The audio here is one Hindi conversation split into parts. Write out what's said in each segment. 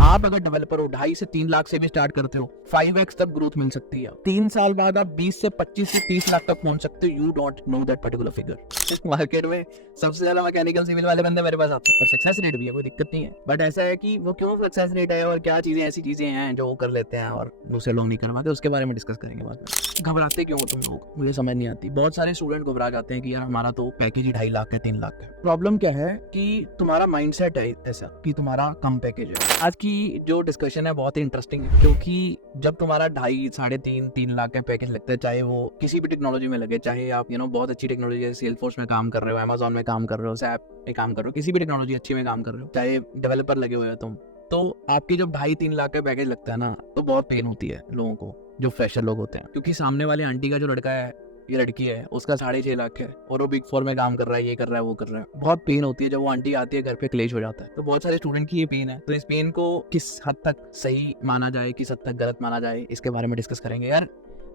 आप अगर डेवलपर हो 2.5 से 3 लाख से भी स्टार्ट करते हो 5x तक ग्रोथ मिल सकती है। 3 साल बाद आप 20 से 25 से 30 लाख तक पहुंच सकते हो। You don't know that particular figure. Market में सबसे ज्यादा मैकेनिकल सिविल वाले बंदे मेरे पास आते हैं और सक्सेस रेट भी है, कोई दिक्कत नहीं है। बट ऐसा है कि वो क्यों सक्सेस रेट है और क्या चीजें ऐसी चीजें हैं जो वो कर लेते हैं और दूसरे लोग नहीं करवाते, उसके बारे में डिस्कस करेंगे बाद में। घबराते क्यों हो तुम लोग, मुझे समझ नहीं आती। बहुत सारे स्टूडेंट घबरा जाते हैं कि यार हमारा तो पैकेज ही 2.5 लाख है 3 लाख है। प्रॉब्लम क्या है कि तुम्हारा माइंडसेट है ऐसा कि तुम्हारा कम पैकेज है। आज की जो डिस्कशन है बहुत ही इंटरेस्टिंग है, क्योंकि जब तुम्हारा 2.5 साढ़े 3 लाख का पैकेज लगता है, चाहे वो किसी भी टेक्नोलॉजी में लगे, चाहे आप बहुत अच्छी टेक्नोलॉजी है, सेल्सफोर्स में काम कर रहे हो, अमेजॉन में काम कर रहे हो, सैप में काम कर रहे हो, किसी भी टेक्नोलॉजी अच्छी में काम कर रहे हो, चाहे डेवलपर लगे हुए हो तुम, तो आपकी जब 2.5-3 लाख का पैकेज लगता है ना, तो बहुत पेन होती है लोगों को, जो फ्रेशर लोग होते हैं। क्योंकि सामने वाले आंटी का जो लड़का है, ये लड़की है, उसका 6.5 लाख है और वो बिग 4 में काम कर रहा है, ये कर रहा है, वो कर रहा है। बहुत पेन होती है जब वो आंटी आती है घर पे, क्लेश हो जाता है। तो बहुत सारे स्टूडेंट की ये पेन है। तो इस पेन को किस हद तक सही माना जाए, किस हद तक गलत माना जाए, इसके बारे में डिस्कस करेंगे। यार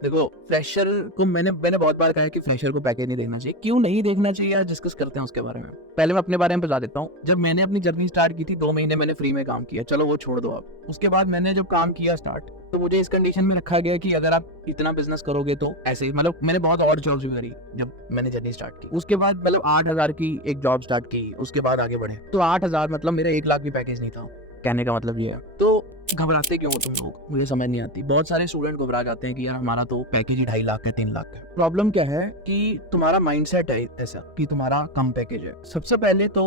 देखो, फ्रेशर को मैंने बहुत बार कहा है कि फ्रेशर को पैकेज नहीं देखना चाहिए। क्यों नहीं देखना चाहिए यार, डिस्कस करते हैं उसके बारे में। पहले मैं अपने बारे में बता देता हूँ। जब मैंने अपनी जर्नी स्टार्ट की थी, 2 महीने मैंने फ्री में काम किया, चलो वो छोड़ दो आप। उसके बाद मैंने जब काम किया स्टार्ट, तो मुझे इस कंडीशन में रखा गया कि अगर आप इतना बिजनेस करोगे तो ऐसे ही, मतलब मैंने बहुत और जॉब्स भी करी जब मैंने जर्नी स्टार्ट की। उसके बाद 8,000 की एक जॉब स्टार्ट की, उसके बाद आगे बढ़े। तो 8,000 मतलब मेरा 1 लाख भी पैकेज नहीं था, कहने का मतलब ये है। तो घबराते क्यों हो तुम लोग, मुझे समझ नहीं आती। बहुत सारे स्टूडेंट घबरा जाते हैं कि यार हमारा तो पैकेज ही 2.5 लाख है 3 लाख है। प्रॉब्लम क्या है कि तुम्हारा माइंडसेट है ऐसा कि तुम्हारा कम पैकेज है। सबसे पहले तो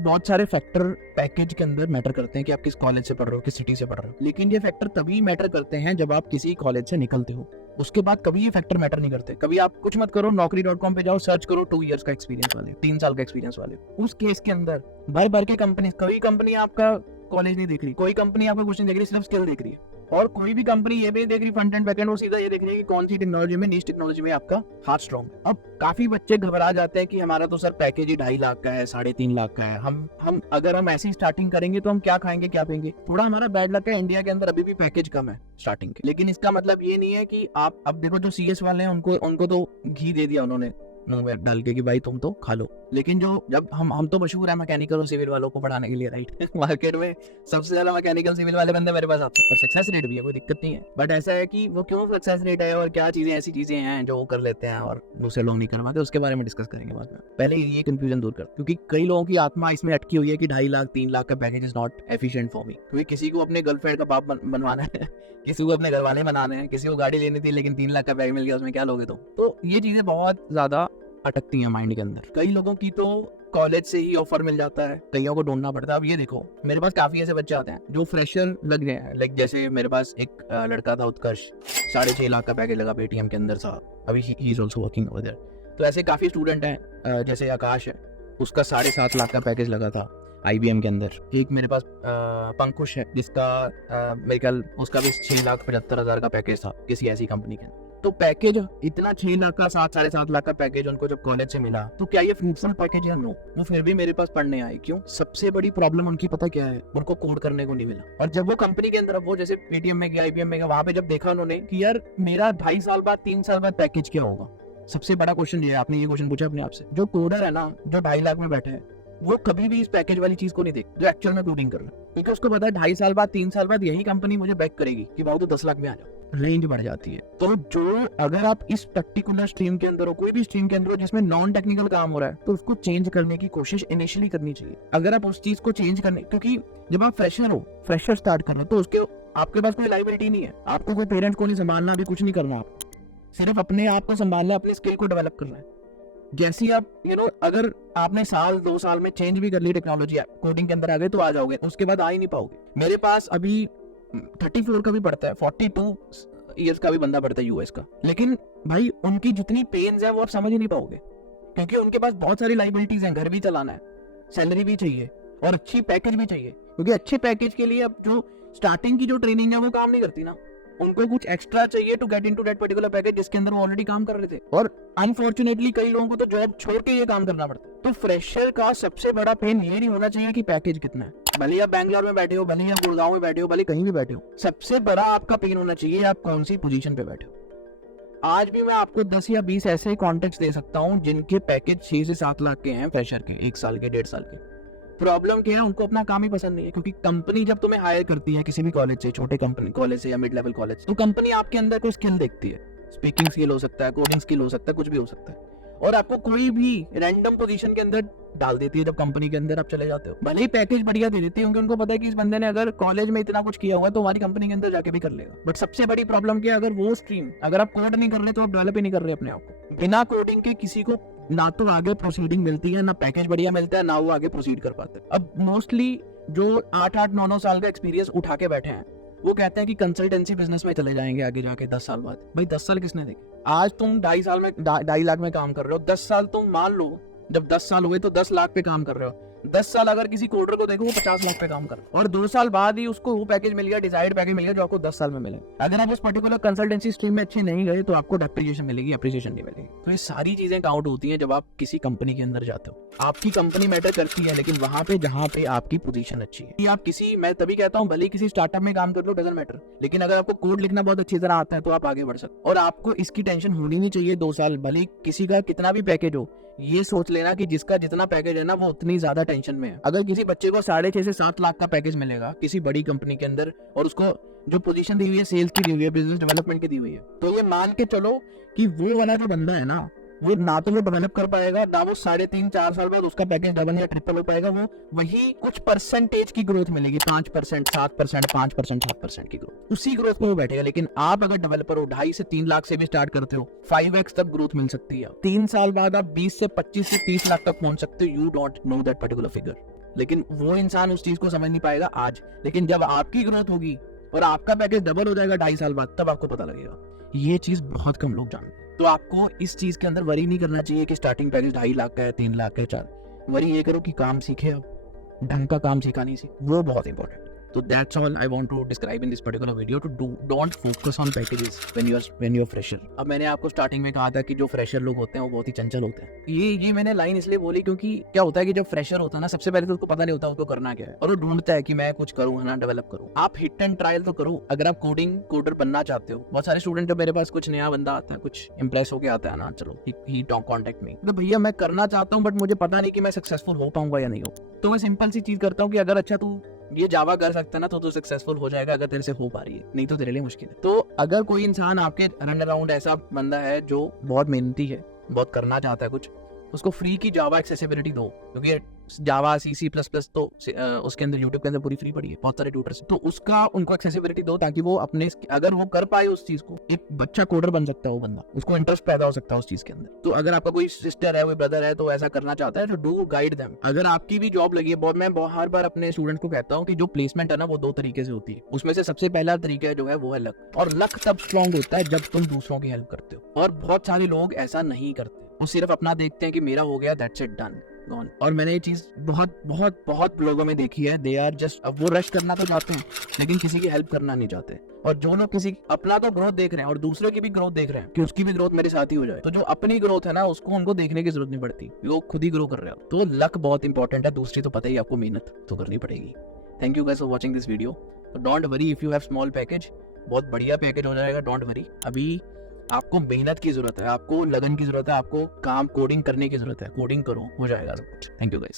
बहुत सारे फैक्टर पैकेज के अंदर मैटर करते हैं कि आप किस कॉलेज से पढ़ रहे हो, किस सिटी से पढ़ रहे हो। लेकिन ये फैक्टर तभी मैटर करते हैं जब आप किसी कॉलेज से निकलते हो। उसके बाद कभी ये फैक्टर मैटर नहीं करते। कभी आप कुछ मत करो, naukri.com पे जाओ, सर्च करो 2 इयर्स का एक्सपीरियंस वाले, 3 साल का एक्सपीरियंस वाले। उस केस के अंदर भर भर के कंपनी, कोई कंपनी आपका कॉलेज नहीं देख रही, कोई कंपनी आपका कुछ नहीं देख रही, सिर्फ स्किल देख रही है। और कोई भी कंपनी ये भी देख रही फ्रंट एंड बैक एंड, वो सीधा ये देख रही है कि कौन सी टेक्नोलॉजी में, नीश टेक्नोलॉजी में आपका हाथ स्ट्रॉन्ग है। अब काफी बच्चे घबरा जाते हैं कि हमारा तो सर पैकेज ही 2.5 लाख का है, 3.5 लाख का है। हम अगर हम ऐसी स्टार्टिंग करेंगे तो हम क्या खाएंगे क्या पिएंगे। थोड़ा हमारा बैड लक है, इंडिया के अंदर अभी भी पैकेज कम है स्टार्टिंग के। लेकिन इसका मतलब ये नहीं है कि आप, अब देखो जो CS वाले हैं उनको तो घी दे दिया उन्होंने मुंह में डाल के कि भाई तुम तो खा लो। लेकिन जो जब हम तो मशहूर है मैकेनिकल और सिविल वालों को पढ़ाने के लिए, राइट। मार्केट में सबसे ज्यादा मैकेनिकल सिविल वाले बंदे मेरे पास आते हैं और सक्सेस रेट भी है, कोई दिक्कत नहीं है। बट ऐसा है कि वो क्यों सक्सेस रेट है और क्या चीजें ऐसी चीजें हैं जो वो कर लेते हैं और दूसरे लोग नहीं करवाते, उसके बारे में डिस्कस करेंगे बाद में। पहले ये कंफ्यूजन दूर कर, क्योंकि कई लोगों की आत्मा इसमें अटकी हुई है कि 2.5 लाख 3 लाख का package is not efficient for me. क्योंकि किसी को अपने गर्लफ्रेंड का बाप बनवाना है, किसी को अपने घर वाले बनाने हैं, किसी को गाड़ी लेनी थी, लेकिन 3 लाख का पैकेज मिल गया, उसमें क्या लोगे तो ये चीजें बहुत ज्यादा अटकती हैं माइंड के अंदर। कई लोगों की तो कॉलेज से ही ऑफर मिल जाता है, कईयों को ढूंढना पड़ता है। अब ये देखो, मेरे पास काफी ऐसे बच्चे आते हैं जो फ्रेशर लग गए हैं। लाइक जैसे मेरे पास एक लड़का था उत्कर्ष, 6.5 लाख का पैकेज लगा पेटीएम के अंदर था, अभी ही is also working over there. तो ऐसे काफी स्टूडेंट हैं, जैसे आकाश है, उसका 7.5 लाख का पैकेज लगा था IBM के अंदर। एक मेरे पास पंकुश है, जिसका मेरे ख्याल उसका भी 6,75,000 का पैकेज था किसी ऐसी कंपनी के। तो पैकेज इतना 6 लाख का, 7-7.5 लाख का पैकेज उनको जब कॉलेज से मिला, तो क्या ये फ्रूटफुल पैकेज है? नो। वो फिर भी मेरे पास पढ़ने आए। क्यों? सबसे बड़ी प्रॉब्लम उनकी पता क्या है? उनको कोड करने को नहीं मिला। और जब वो कंपनी के अंदर, वो जैसे पेटीएम में गया, IBM में गया, वहां पे जब देखा उन्होंने कि यार मेरा 2.5 साल बाद 3 साल बाद पैकेज क्या होगा, सबसे बड़ा क्वेश्चन ये है। आपने ये क्वेश्चन पूछा अपने आप से। जो कोडर है ना, जो 2.5 लाख में बैठे है, वो कभी भी इस पैकेज वाली चीज को नहीं देख जो एक्चुअल में कोडिंग कर रहा है, क्योंकि उसको पता है 2.5 साल बाद 3 साल बाद यही कंपनी मुझे बैक करेगी कि भाव तो 10 लाख में आ जाओ। रेंज बढ़ जाती है। तो जो अगर आप इस पर्टिकुलर स्ट्रीम के अंदर हो, कोई भी स्ट्रीम के अंदर हो जिसमें नॉन टेक्निकल काम हो रहा है, तो उसको चेंज करने की कोशिश इनिशियली करनी चाहिए। अगर आप उस चीज को चेंज करने, क्योंकि जब आप फ्रेशर हो, फ्रेशर स्टार्ट कर रहे हो, तो उसके आपके पास कोई लायबिलिटी नहीं है, आपको कोई पेरेंट्स को नहीं संभालना, अभी कुछ नहीं करना, आप सिर्फ अपने आप को संभालना, अपनी स्किल को डेवलप करना है। जैसी आप अगर आपने 1-2 साल में चेंज भी कर ली टेक्नोलॉजी, कोडिंग के अंदर आ गए तो आ जाओगे, उसके बाद आ ही नहीं पाओगे। मेरे पास अभी 34 का भी पड़ता है, 42 ईयर्स का भी बंदा पड़ता है US का, लेकिन भाई उनकी जितनी पेन्स है वो आप समझ ही नहीं पाओगे, क्योंकि उनके पास बहुत सारी लाइबिलिटीज हैं, घर भी चलाना है, सैलरी भी चाहिए और अच्छी पैकेज भी चाहिए। क्योंकि अच्छे पैकेज के लिए अब जो स्टार्टिंग की जो ट्रेनिंग है वो काम नहीं करती ना, उनको कुछ एक्स्ट्रा चाहिए to get into that particular package जिसके अंदर वो ऑलरेडी काम कर रहे थे। और अनफॉर्चुनेटली कई लोगों को तो जॉब छोड़ के ये काम करना पड़ता है। तो फ्रेशर का सबसे बड़ा पेन ये नहीं होना चाहिए कि पैकेज कितना है, भले आप बैंगलोर में बैठे हो, भले आप गुड़गांव में बैठे हो, भले कहीं भी बैठे हो, सबसे बड़ा आपका पेन होना चाहिए आप कौन सी पोजीशन पे बैठे हो। आज भी मैं आपको 10 या 20 ऐसे कॉन्टेक्ट दे सकता हूँ जिनके पैकेज 6 से 7 लाख के हैं, फ्रेशर के, 1 साल के, 1.5 साल के। प्रॉब्लम क्या है, उनको अपना काम ही पसंद नहीं है, क्योंकि कंपनी जब तुम्हें हायर करती है किसी भी कॉलेज से, छोटे कंपनी कॉलेज से या मिड लेवल कॉलेज, तो कंपनी आपके अंदर कोई स्किल देखती है। स्पीकिंग स्किल हो सकता है, कोडिंग स्किल हो सकता है, कुछ भी हो सकता है, और आपको कोई भी रैंडम पोजीशन के अंदर डाल देती है। जब कंपनी के अंदर आप चले जाते हो, भले ही पैकेज बढ़िया दे देती है, क्योंकि उनको पता है कि इस बंदे ने अगर कॉलेज में इतना कुछ किया हुआ है तो हमारी कंपनी के अंदर जाके भी कर लेगा। बट सबसे बड़ी प्रॉब्लम क्या है, अगर वो स्ट्रीम, अगर आप कोड नहीं कर रहे तो आप डेवलप ही नहीं कर रहे अपने आप को। बिना कोडिंग के किसी को ना तो आगे प्रोसीडिंग मिलती है, ना पैकेज बढ़िया मिलता है, ना वो आगे प्रोसीड कर पाते हैं। अब मोस्टली जो 8-8, 9-9 साल का एक्सपीरियंस उठा के बैठे हैं, वो कहते हैं कि कंसल्टेंसी बिजनेस में चले जाएंगे आगे जाके 10 साल बाद। भाई 10 साल किसने देखे? आज तुम 2.5 साल में 2.5 लाख में काम कर रहे हो, 10 साल तुम मान लो, जब 10 साल हुए तो 10 लाख पे काम कर रहे हो। 10 साल अगर किसी कोडर को देखो वो 50 लाख पे काम कर रहा है, और 2 साल बाद ही उसको वो पैकेज मिल गया, डिसाइड पैकेज मिल गया जो आपको 10 साल में मिले। अगर आप उस पर्टिकुलर कंसल्टेंसी स्ट्रीम में अच्छे नहीं गए तो आपको डेप्रिसिएशन मिलेगी, एप्रिसिएशन नहीं मिलेगी। तो ये सारी चीजें काउंट होती हैं जब आप किसी कंपनी के अंदर जाते हो। आपकी कंपनी मैटर करती है, लेकिन वहां पे जहां पे आपकी पोजीशन अच्छी है। आप किसी, मैं तभी कहता हूँ, भले किसी स्टार्टअप में काम कर लो, डजंट मैटर, लेकिन अगर आपको कोड लिखना बहुत अच्छी तरह आता है तो आप आगे बढ़ सकते हो। और आपको इसकी टेंशन होनी नहीं चाहिए 2 साल, भले किसी का कितना भी पैकेज हो। ये सोच लेना कि जिसका जितना पैकेज है ना, वो उतनी ज्यादा टेंशन में है। अगर किसी बच्चे को 6.5 से 7 लाख का पैकेज मिलेगा किसी बड़ी कंपनी के अंदर, और उसको जो पोजीशन दी हुई है सेल्स की दी हुई है, बिजनेस डेवलपमेंट की दी हुई है, तो ये मान के चलो कि वो वाला जो बंदा है ना, वो ना तो वो डेवलप कर पाएगा, ना वो 3.5-4 साल बाद उसका पैकेज डबल या ट्रिपल हो पाएगा। वो वही कुछ परसेंटेज की ग्रोथ मिलेगी, 5%, 7%, 5%, 7% की ग्रोथ, उसी ग्रोथ पे वो बैठेगा। लेकिन आप अगर डेवलपर हो, 2.5 से 3 लाख से भी स्टार्ट करते हो, 5x तक ग्रोथ मिल सकती है। 3 साल बाद आप 20 से 25 से 30 लाख तक पहुंच सकते हो। You don't know that particular figure, लेकिन वो इंसान उस चीज को समझ नहीं पाएगा आज। लेकिन जब आपकी ग्रोथ होगी और आपका पैकेज डबल हो जाएगा 2.5 साल बाद, तब आपको पता लगेगा। ये चीज बहुत कम लोग जानते हैं। तो आपको इस चीज के अंदर वरी नहीं करना चाहिए कि स्टार्टिंग पैकेज 2.5 लाख का है, 3 लाख का है, 4। वरी ये करो कि काम सीखे, अब ढंग का काम सीखा नहीं सीखे, वो बहुत इंपॉर्टेंट। तो that's all I want to describe in this particular video, to don't focus on packages when you are fresher. अब मैंने आपको स्टार्टिंग में कहा था कि जो फ्रेशर लोग होते हैं वो बहुत ही चंचल होते हैं। ये मैंने लाइन इसलिए बोली क्योंकि क्या होता है कि जब फ्रेशर होता है ना, सबसे पहले तो उसको पता नहीं होता उसको करना क्या है, और वो ढूंढता है कि मैं कुछ करूँ, है ना, डेवलप करूँ। आप हिट एंड ट्रायल तो करो। अगर आप कोडर बनना चाहते हो, बहुत सारे स्टूडेंट जब मेरे पास कुछ नया बंदा आता है, कुछ इंप्रेस होके आता है ना, चलो ही टॉक कॉन्टेक्ट में, तो भैया मैं करना चाहता हूँ बट मुझे पता नहीं कि मैं सक्सेसफुल हो पाऊंगा या नहीं हो। तो मैं सिंपल सी चीज करता हूँ कि अगर अच्छा तू ये जावा कर सकता है ना, तो तू सक्सेसफुल हो जाएगा अगर तेरे से हो पा रही है, नहीं तो तेरे लिए मुश्किल है। तो अगर कोई इंसान आपके रन अराउंड ऐसा बंदा है जो बहुत मेहनती है, बहुत करना चाहता है कुछ, उसको फ्री की जावा एक्सेसिबिलिटी दो, क्योंकि जावा C++ तो उसके अंदर यूट्यूब के अंदर पूरी फ्री पड़ी है, बहुत सारे ट्यूटर्स, तो उसका उनको एक्सेसिबिलिटी दो, ताकि वो अपने, अगर वो कर पाए उस चीज को, एक बच्चा कोडर बन सकता है वो बंदा, उसको इंटरेस्ट पैदा हो सकता है उस चीज के अंदर। तो अगर आपका कोई सिस्टर है, कोई ब्रदर है, तो ऐसा करना चाहता है, तो डू गाइड देम। अगर आपकी भी जॉब लगी है, मैं हर बार अपने स्टूडेंट्स को कहता हूँ कि जो प्लेसमेंट है ना, वो 2 तरीके से होती है। उसमें से सबसे पहला तरीका जो है वो है लक, और लक तब स्ट्रॉन्ग होता है जब तुम दूसरों की हेल्प करते हो। और बहुत सारे लोग ऐसा नहीं करते, वो सिर्फ अपना देखते हैं कि मेरा हो गया, दैट्स इट, डन, गॉन। और मैंने ये चीज बहुत लोगों में देखी है, दे आर जस्ट, अब वो रश करना तो चाहते हैं लेकिन किसी की हेल्प करना नहीं चाहते। और जो लोग किसी अपना तो ग्रोथ देख रहे हैं और दूसरे की भी ग्रोथ देख रहे हैं कि उसकी भी ग्रोथ मेरे साथ ही हो जाए, तो जो अपनी ग्रोथ है ना, उसको उनको देखने की जरूरत नहीं पड़ती, वो खुद ही ग्रो कर रहे हो। तो लक बहुत इंपॉर्टेंट है, दूसरी तो पता ही, आपको मेहनत तो करनी पड़ेगी। Thank you guys for watching this video. Don't worry if you have small package, बहुत बढ़िया पैकेज हो जाएगा, डोंट वरी। अभी आपको मेहनत की जरूरत है, आपको लगन की जरूरत है, आपको काम कोडिंग करने की जरूरत है, कोडिंग करो, हो जाएगा सब कुछ। Thank you guys.